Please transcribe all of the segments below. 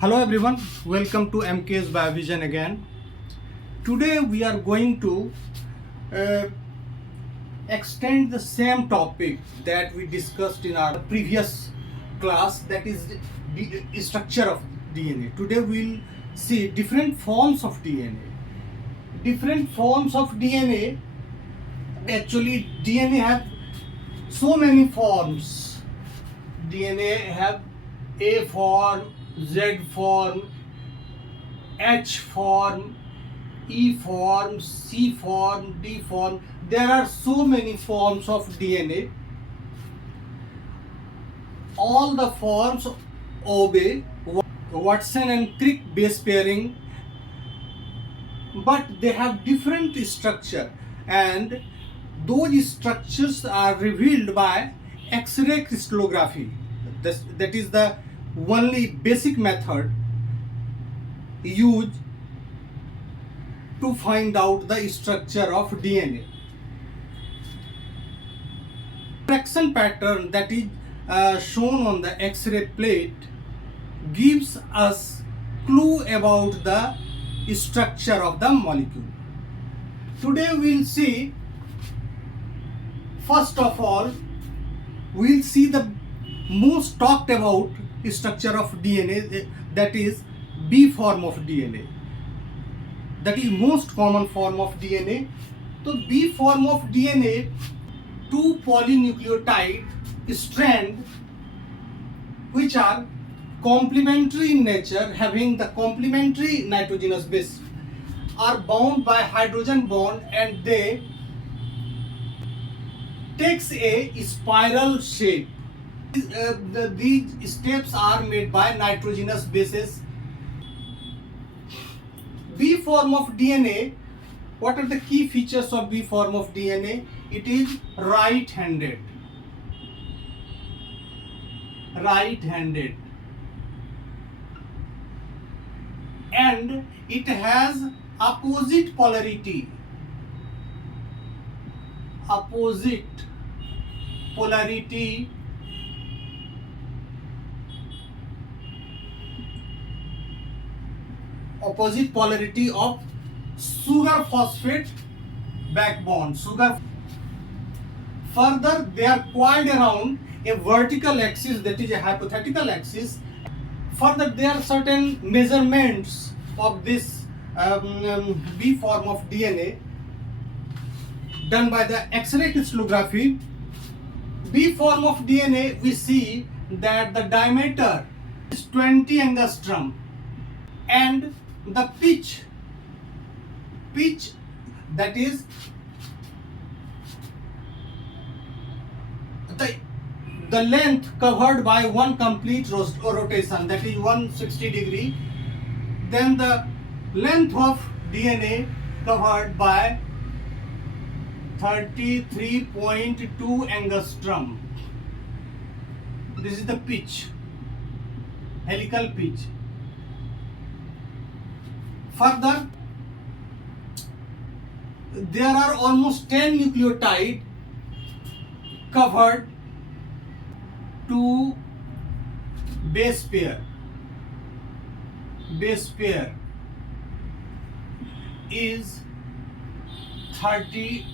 Hello everyone, welcome to MK's Biovision again. Today we are going to uh, extend the same topic that we discussed in our previous class, that is the structure of DNA. Today we'll see different forms of DNA. Different forms of DNA, actually DNA have so many forms. DNA have A form, Z form, H form, E form, C form, D form. There are so many forms of DNA. All the forms obey Watson and Crick base pairing, but they have different structure, and those structures are revealed by X-ray crystallography. That is the only basic method used to find out the structure of DNA. Refraction pattern that is shown on the X-ray plate gives us clue about the structure of the molecule. Today we'll see, first of all, we'll see the most talked about structure of DNA, that is B form of DNA. That is most common form of DNA. So B form of DNA, two polynucleotide strand which are complementary in nature, having the complementary nitrogenous base, are bound by hydrogen bond, and they takes a spiral shape. These steps are made by nitrogenous bases. B form of DNA, what are the key features of B form of DNA? It is right-handed. Right-handed. And it has opposite polarity. Opposite polarity of sugar phosphate backbone. Further, they are coiled around a vertical axis, that is a hypothetical axis. Further, there are certain measurements of this B form of DNA done by the X-ray crystallography. B form of DNA, we see that the diameter is 20 angstrom, and the pitch that is the length covered by one complete rotation, that is 160 degree. Then the length of DNA covered by 33.2 angstrom. This is the pitch, helical pitch. Further, there are almost 10 nucleotides covered to base pair. Base pair is 30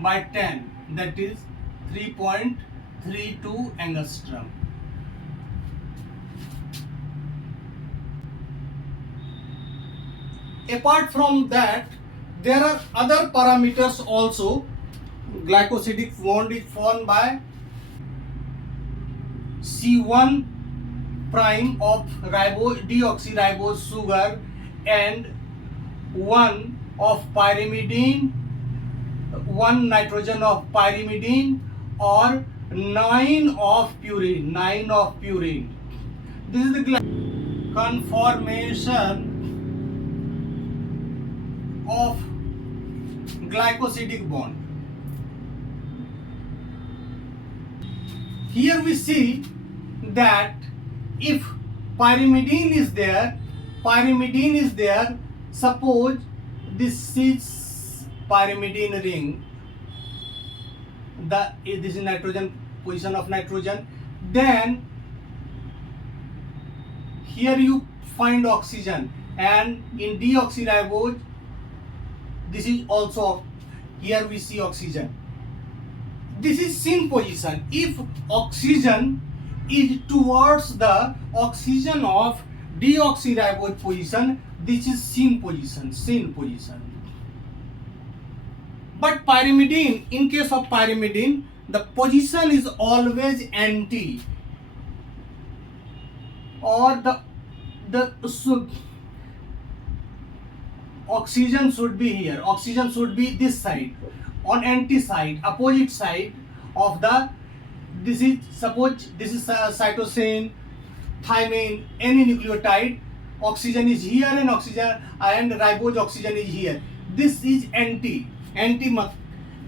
by 10, that is 3.32 angstrom. Apart from that, there are other parameters also. Glycosidic bond is formed by C1 prime of deoxyribose sugar and 1 of pyrimidine, 1 nitrogen of pyrimidine, or 9 of purine. This is the conformation of glycosidic bond. Here we see that if pyrimidine is there, suppose this is pyrimidine ring, this is nitrogen, position of nitrogen, then here you find oxygen, and in deoxyribose this is also, here we see oxygen. This is syn position. If oxygen is towards the oxygen of deoxyribose position, this is syn position, syn position. But pyrimidine, in case of pyrimidine, the position is always anti, or the oxygen should be here. Oxygen should be this side, on anti side, opposite side of the, this is, suppose this is cytosine, thymine, any nucleotide, oxygen is here and oxygen and ribose oxygen is here. This is anti,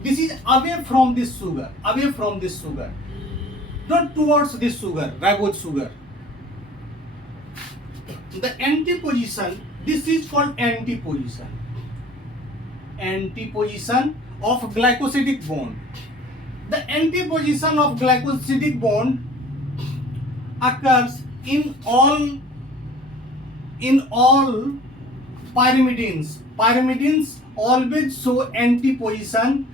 this is away from this sugar, away from this sugar, not towards this sugar, ribose sugar. The anti position, this is called anti position, anti position of glycosidic bond. The anti position of glycosidic bond occurs in all pyrimidines. Pyrimidines always show anti position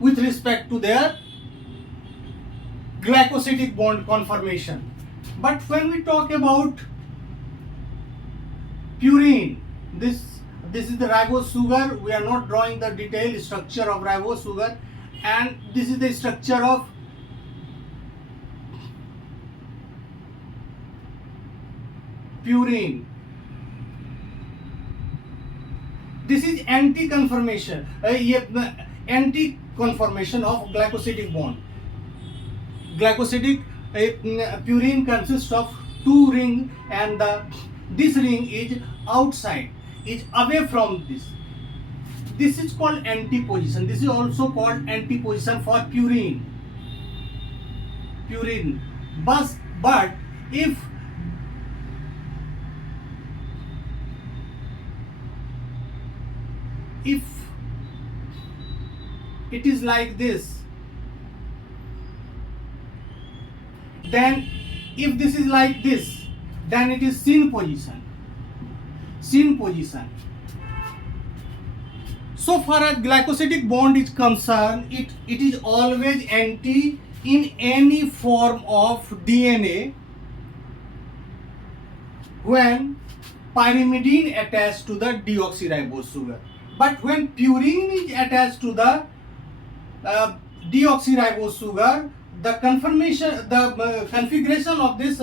with respect to their glycosidic bond conformation. But when we talk about purine, this is the ribose sugar. We are not drawing the detailed structure of ribose sugar, and this is the structure of purine. This is anti-conformation, anti-conformation of glycosidic bond. Glycosidic purine consists of two rings, and this ring is outside, is away from this. This is called anti-position. This is also called anti-position for purine. But if it is like this, then if this is like this, then it is syn position. Syn position. So far as glycosidic bond is concerned, it is always anti in any form of DNA when pyrimidine attached to the deoxyribose sugar. But when purine is attached to the deoxyribose sugar, the configuration of this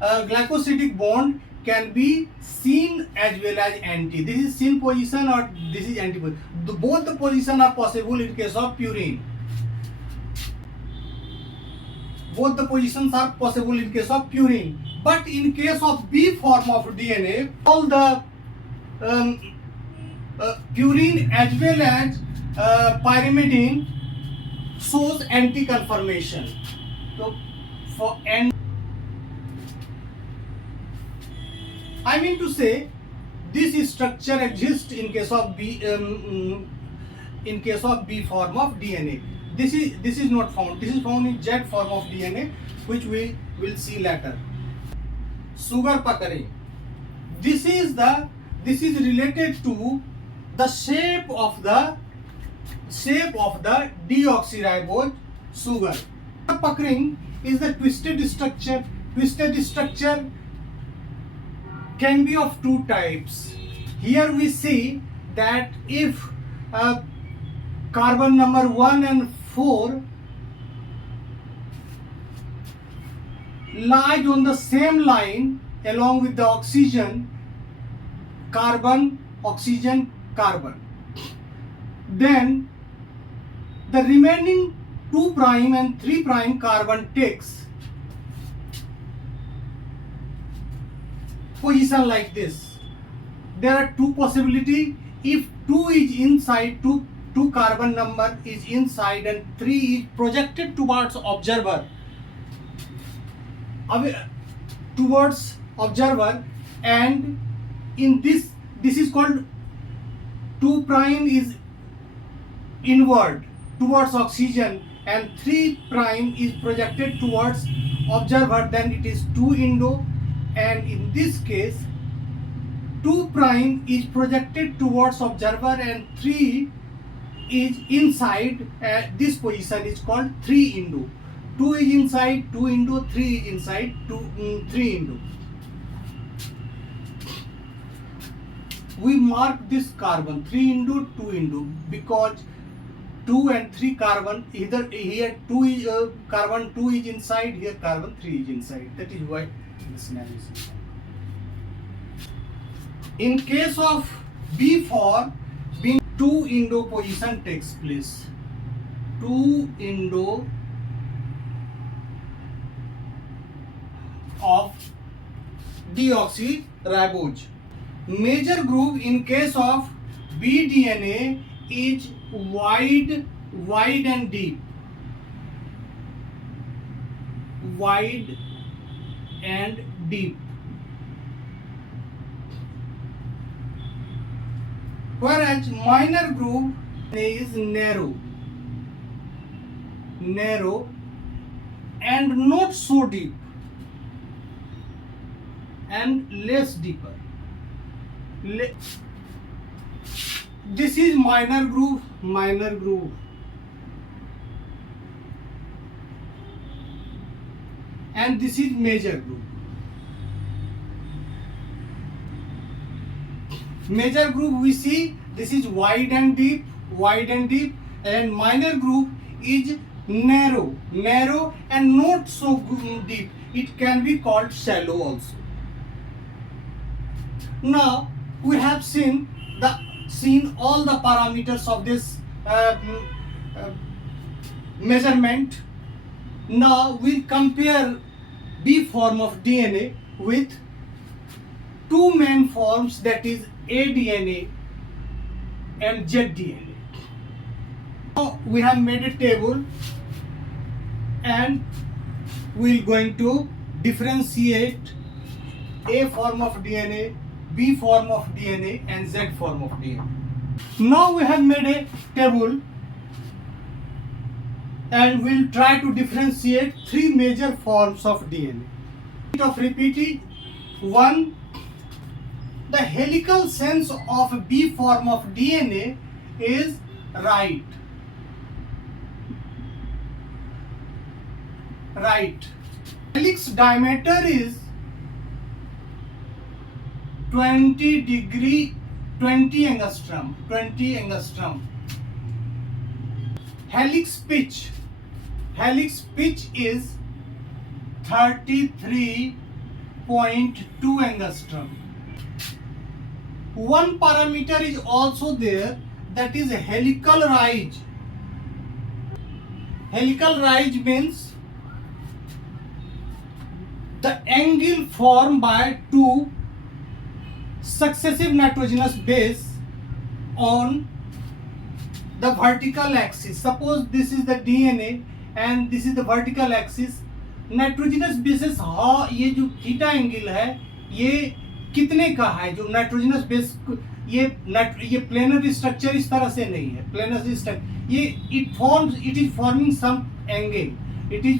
glycosidic bond can be syn as well as anti. This is syn position or this is anti position. Both the positions are possible in case of purine. Both the positions are possible in case of purine. But in case of B form of DNA, all the purine as well as pyrimidine shows anti-conformation. So for I mean to say, this structure exists in case of B form of DNA. This is not found. This is found in Z form of DNA, which we will see later. Sugar pakari. This is related to the shape of the deoxyribose sugar. Puckering is the twisted structure. Twisted structure can be of two types. Here we see that if carbon number 1 and 4 lies on the same line along with the oxygen, carbon, oxygen, carbon, then the remaining 2' and 3' carbon takes position like this. There are two possibilities. If 2 is inside, 2 carbon number is inside and 3 is projected towards observer, and in this is called 2' is inward towards oxygen and 3' is projected towards observer, then it is 2 Indo, and in this case 2 prime is projected towards observer and 3 is inside. This position is called 3 into 2 is inside, 2 into 3 is inside, 3 into. We mark this carbon 3 into 2 into because 2 and 3 carbon, either here 2 is carbon 2 is inside, here carbon 3 is inside. That is why this scenario is inside. In case of B4, being 2 Indo position takes place. 2 Indo of deoxyribose. Major group in case of BDNA is wide and deep. Wide and deep. Whereas minor group is narrow and not so deep and less deeper. This is minor groove, and this is major groove. Major groove we see this is wide and deep, and minor groove is narrow and not so deep. It can be called shallow also. Now we have seen all the parameters of this measurement. Now we'll compare B form of DNA with two main forms, that is aDNA and zDNA. Now we have made a table and we're going to differentiate A form of DNA, B form of DNA and Z form of DNA. Now we have made a table and we'll try to differentiate three major forms of DNA. Of repeating, 1. The helical sense of B form of DNA is right. Helix diameter is 20 angstrom. Helix pitch is 33.2 angstrom. One parameter is also there, that is helical rise. Helical rise means the angle formed by two successive nitrogenous base on the vertical axis. Suppose this is the DNA and this is the vertical axis. Nitrogenous bases ये जो theta angle है ये कितने का है, जो nitrogenous base ये planar structure इस तरह से नहीं है, प्लेनर स्ट्रक्चर ये it is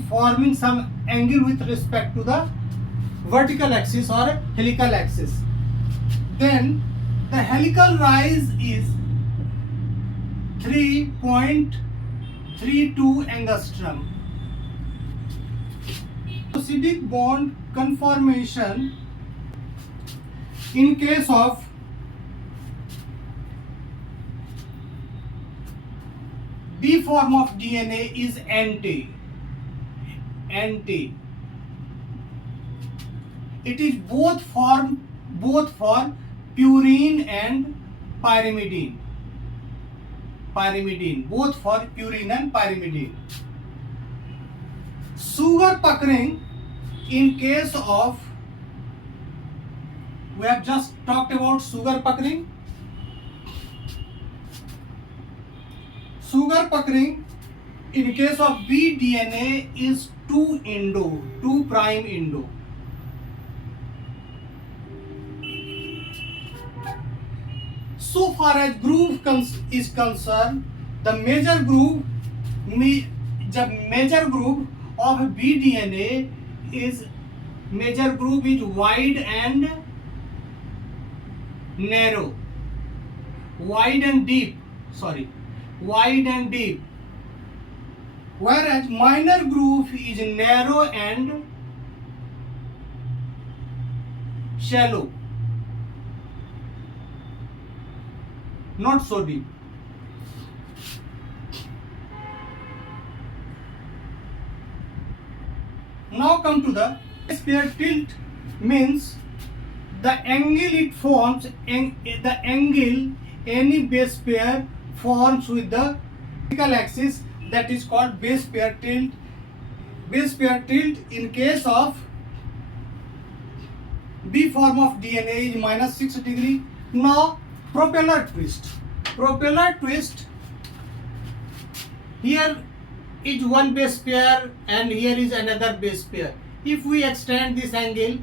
forming some angle with respect to the vertical axis or helical axis. Then the helical rise is 3.32 angstrom. Acidic bond conformation in case of B form of DNA is anti. It is both for purine and pyrimidine. Both for purine and pyrimidine. Sugar puckering in case of, we have just talked about sugar puckering. Sugar puckering in case of BDNA is 2' indo. So far as groove is concerned, the major groove of BDNA is Major groove is wide and narrow, wide and deep, whereas minor groove is narrow and shallow, not so deep. Now come to the base pair tilt, means the angle it forms, the angle any base pair forms with the vertical axis, that is called base pair tilt. Base pair tilt in case of B form of DNA is -6 degree. Now propeller twist. Propeller twist, here is one base pair and here is another base pair. If we extend this angle,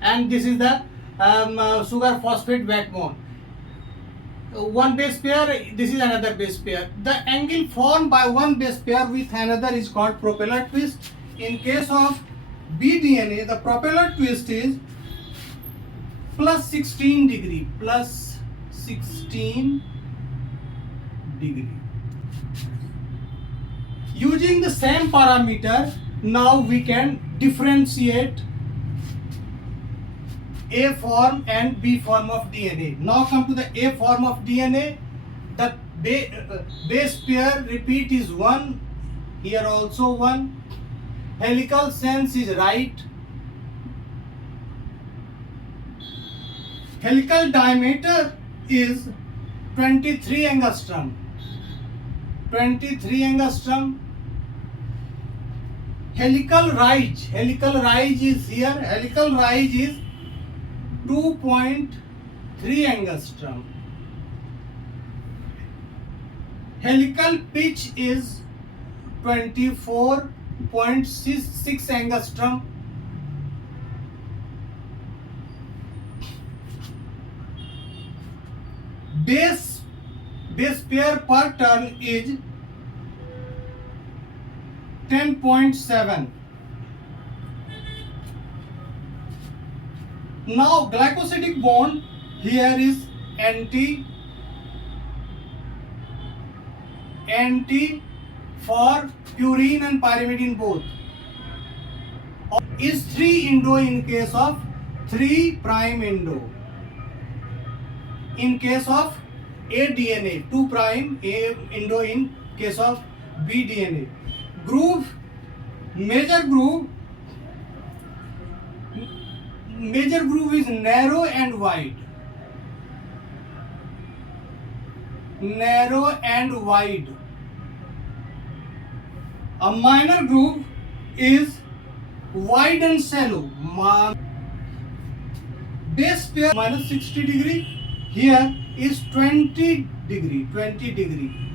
and this is the sugar phosphate backbone, one base pair, this is another base pair. The angle formed by one base pair with another is called propeller twist. In case of BDNA, the propeller twist is +16 degree, +16 degree. Using the same parameter, now we can differentiate A form and B form of DNA. Now come to the A form of DNA. The base pair repeat is 1, here also 1. Helical sense is right. Helical diameter is 23 angstrom. 23 angstrom. Helical rise is here. Helical rise is 2.3 angstrom. Helical pitch is 24.6 angstrom. Base pair per turn is 10.7. Now glycosidic bond, here is anti for purine and pyrimidine both. Is 3 indo in case of 3' indo. In case of aDNA, 2' A indo in case of bDNA. Groove, major groove is narrow and wide. Narrow and wide. A minor groove is wide and shallow. Base pair -60 degree. Here is 20 degree.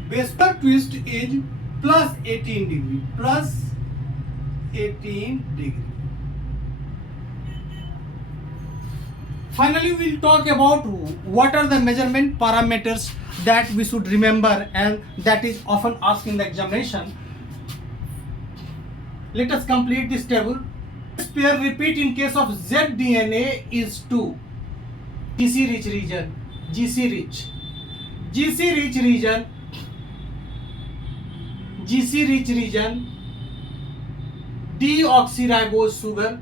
Base pair twist is +18 degree. +18 degree. Finally, we'll talk about what are the measurement parameters that we should remember, and that is often asked in the examination. Let us complete this table. Base pair repeat in case of zDNA is 2. GC rich region. Deoxyribose sugar.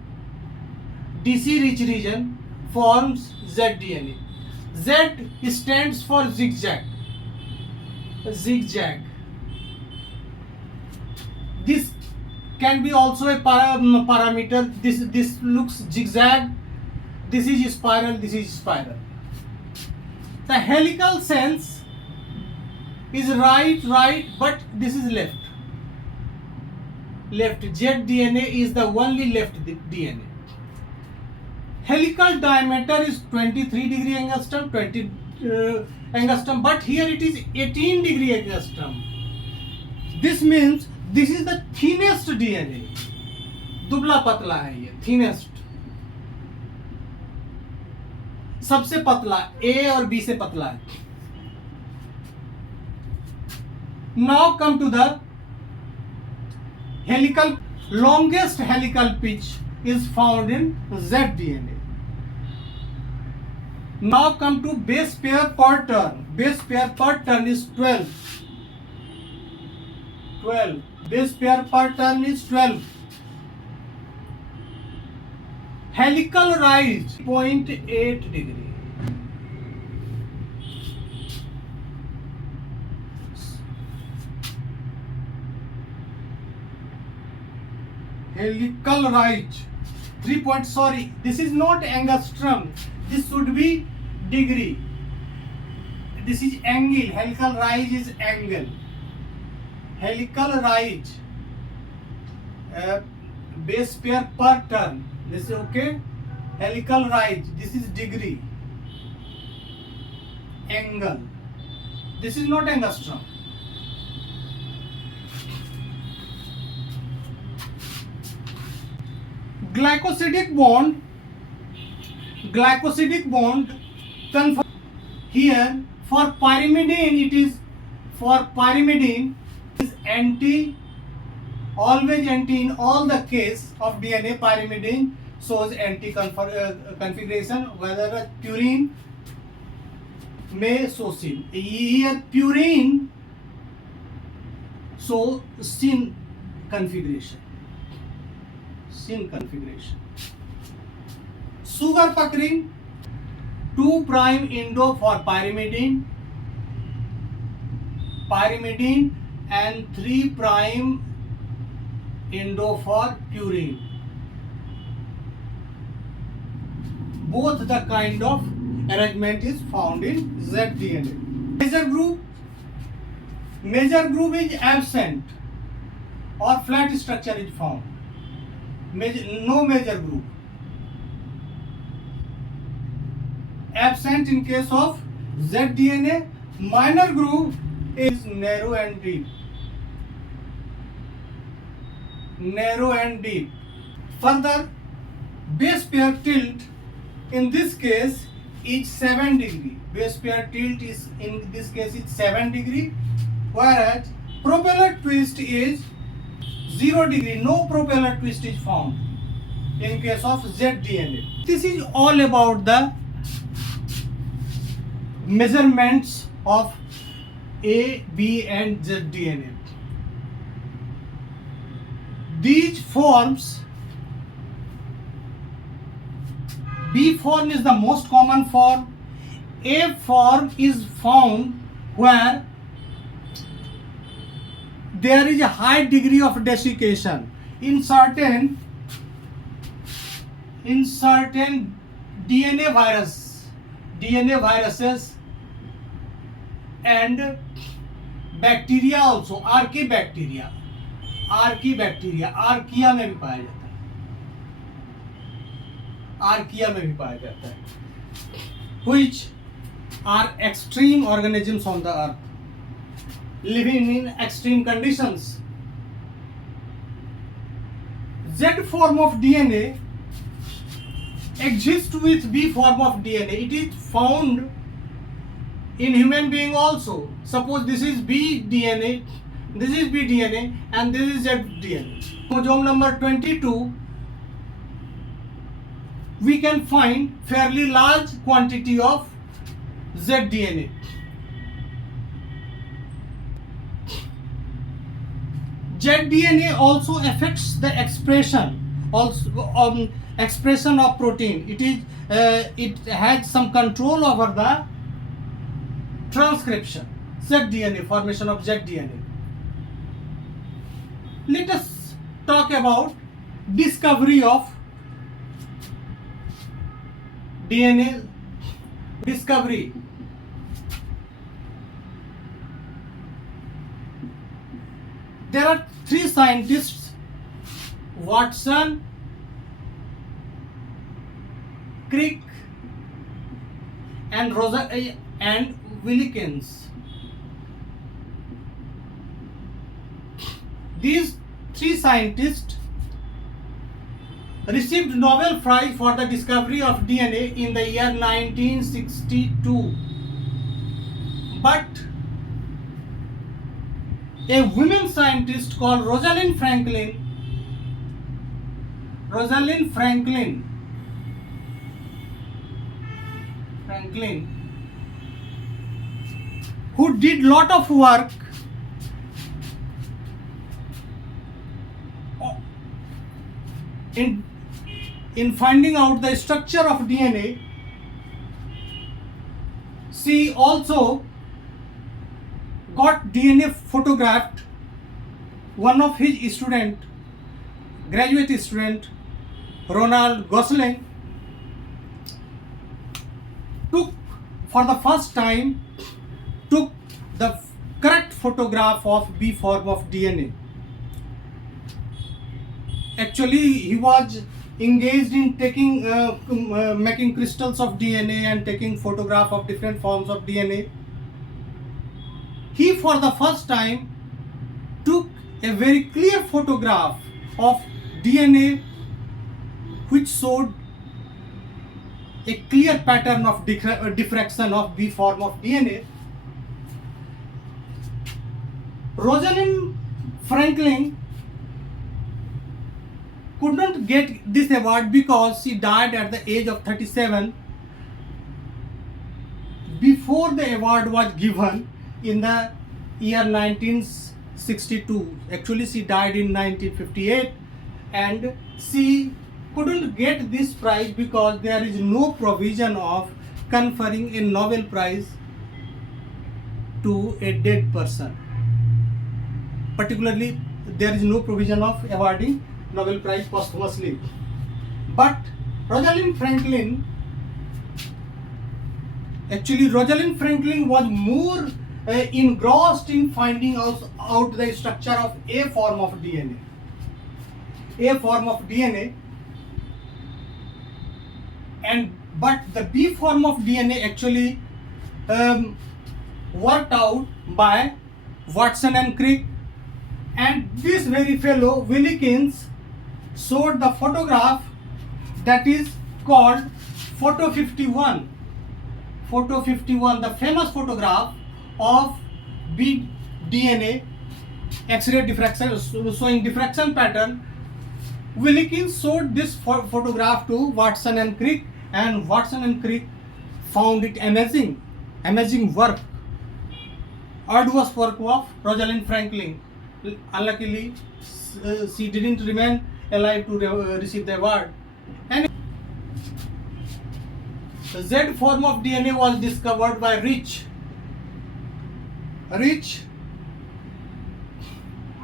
DC rich region forms zDNA. Z stands for zigzag. This can be also a parameter. This looks zigzag. This is spiral. The helical sense is right, but this is left. zDNA is the only left DNA. Helical diameter is 23 degree angstrom, 20 angstrom, but here it is 18 degree angstrom. This means this is the thinnest DNA. दुबला पतला है ये, thinnest. सबसे पतला A और B से पतला है. Now come to the longest helical pitch is found in zDNA. Now come to base pair per turn. Base pair per turn is 12. 12. Base pair per turn is 12. Helical rise 0.8 degree. Helical rise 3 point, sorry, this is not angstrom, this should be degree. This is angle. Helical rise is angle. Helical rise base pair per turn, this is okay. Helical rise, this is degree. Angle, this is not angstrom. Glycosidic bond conform. Here for pyrimidine it is, anti, always anti in all the case of DNA. Pyrimidine shows anti configuration, whether purine may show syn. Here purine show syn configuration. Sugar puckering 2' indo for pyrimidine and 3' indo for purine. Both the kind of arrangement is found in zDNA. Major group is absent or flat structure is found. No major group. Absent in case of zDNA. Minor group is narrow and deep. Further, base pair tilt in this case is 7 degree. Base pair tilt is in this case is 7 degree, whereas propeller twist is 0 degree. No propeller twist is found in case of zDNA. This is all about the measurements of A, B and zDNA. These forms, B form is the most common form. A form is found where there is a high degree of desiccation. In certain DNA viruses and bacteria also, archaebacteria archaea में भी पाया जाता है, which are extreme organisms on the earth, living in extreme conditions. Z form of DNA exists with B form of DNA. It is found in human being also. Suppose this is B DNA, this is B DNA, and this is Z DNA. Chromosome number 22, we can find fairly large quantity of Z DNA. zDNA also affects the expression of protein. It has some control over the transcription, zDNA, formation of zDNA. Let us talk about discovery of DNA. Discovery. There are 3 scientists, Watson, Crick and Wilkins. These 3 scientists received Nobel Prize for the discovery of DNA in the year 1962. But a women scientist called Rosalind Franklin Rosalind Franklin, who did lot of work in finding out the structure of DNA. She also got DNA photographed. One of his student, graduate student, Ronald Gosling, took for the first time the correct photograph of B form of DNA. Actually, he was engaged in taking making crystals of DNA and taking photograph of different forms of DNA. He for the first time took a very clear photograph of DNA which showed a clear pattern of diffraction of B form of DNA. Rosalind Franklin could not get this award because she died at the age of 37 before the award was given in the year 1962. Actually, she died in 1958, and she couldn't get this prize because there is no provision of conferring a Nobel Prize to a dead person. Particularly, there is no provision of awarding Nobel Prize posthumously. But Rosalind Franklin was more engrossed in finding out the structure of A form of DNA. But the B form of DNA actually worked out by Watson and Crick, and this very fellow Wilkins showed the photograph that is called Photo 51. Photo 51, the famous photograph of B DNA X-ray diffraction, showing diffraction pattern. Wilkins showed this photograph to Watson and Crick, and Watson and Crick found it amazing work, arduous work of Rosalind Franklin. Unluckily, she didn't remain alive to receive the award. And the Z form of DNA was discovered by Rich,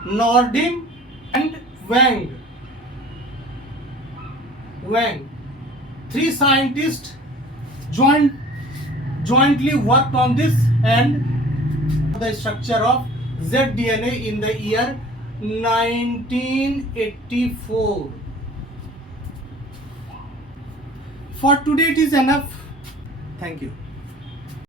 Nordin, and Wang. Three scientists jointly worked on this and the structure of zDNA in the year 1984. For today it is enough. Thank you.